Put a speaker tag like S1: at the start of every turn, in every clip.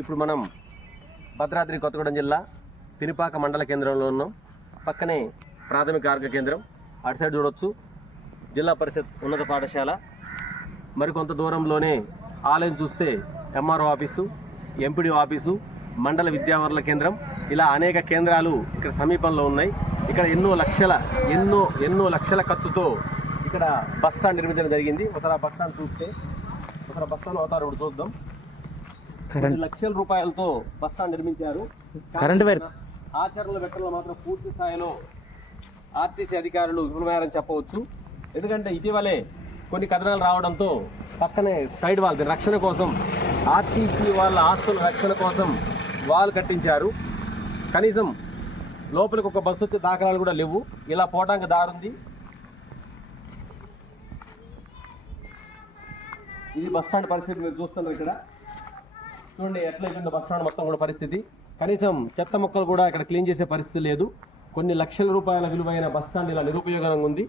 S1: ఇప్పుడు మనం భద్రాద్రి కొత్తగూడెం జిల్లా పినిపాక మండల కేంద్రంలో ఉన్నాం. పక్కనే ప్రాథమిక ఆరోగ్య కేంద్రం. అటు సైడ్ చూడొచ్చు. జిల్లా పరిషత్ ఉన్నత పాఠశాల. మరికొంత దూరంలోనే ఆలయం చూస్తే ఎంఆర్ఓ ఆఫీసు ఎంపీడీ ఆఫీసు మండల విద్యావరల కేంద్రం. ఇలా అనేక కేంద్రాలు ఇక్కడ సమీపంలో ఉన్నాయి. ఇక్కడ ఎన్నో లక్షల ఎన్నో ఎన్నో లక్షల ఖర్చుతో ఇక్కడ బస్ స్టాండ్ నిర్మించడం జరిగింది. ఒకసారి ఆ బస్ స్టాండ్ చూస్తే ఒకసారి బస్ స్టాండ్ అవుతారు చూద్దాం. లక్షల రూపాయలతో బస్ స్టాండ్ నిర్మించారు.
S2: Current wire.
S1: ఆచరణలో పెట్టడంలో మాత్రం పూర్తి స్థాయిలో ఆర్టీసీ అధికారులు విఫలమయ్యారని చెప్పవచ్చు. ఎందుకంటే ఇటీవలే కొన్ని కథనాలు రావడంతో పక్కనే సైడ్ వాల్ రక్షణ కోసం ఆర్టీసీ వాళ్ళ ఆస్తుల రక్షణ కోసం వాల్ కట్టించారు. కనీసం లోపలికి ఒక బస్సు వచ్చే దాఖలాలు కూడా లేవు. ఇలా పోవడానికి దారుంది. ఇది బస్ స్టాండ్ పరిస్థితి మీరు చూస్తున్నారు ఇక్కడ. చూడండి ఎట్లా అయిపోయిందో బస్ స్టాండ్ మొత్తం కూడా పరిస్థితి. కనీసం చెత్త మొక్కలు కూడా ఇక్కడ క్లీన్ చేసే పరిస్థితి లేదు. కొన్ని లక్షల రూపాయల విలువైన బస్ స్టాండ్ ఇలా నిరుపయోగంగా ఉంది.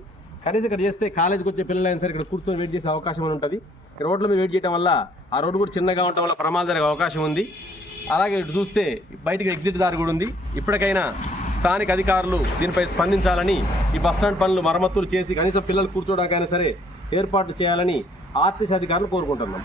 S1: కనీసం ఇక్కడ చేస్తే కాలేజీకి వచ్చే పిల్లలైనా సరే ఇక్కడ కూర్చొని వెయిట్ చేసే అవకాశం అని ఉంటుంది. రోడ్ల మీద వెయిట్ చేయడం వల్ల ఆ రోడ్డు కూడా చిన్నగా ఉండటం వల్ల ప్రమాదం జరిగే అవకాశం ఉంది. అలాగే ఇటు చూస్తే బయటికి ఎగ్జిట్ దారి కూడా ఉంది. ఇప్పటికైనా స్థానిక అధికారులు దీనిపై స్పందించాలని ఈ బస్ స్టాండ్ పనులు మరమ్మతులు చేసి కనీసం పిల్లలు కూర్చోడానికైనా సరే ఏర్పాట్లు చేయాలని ఆర్టీసీ అధికారులు కోరుకుంటున్నాం.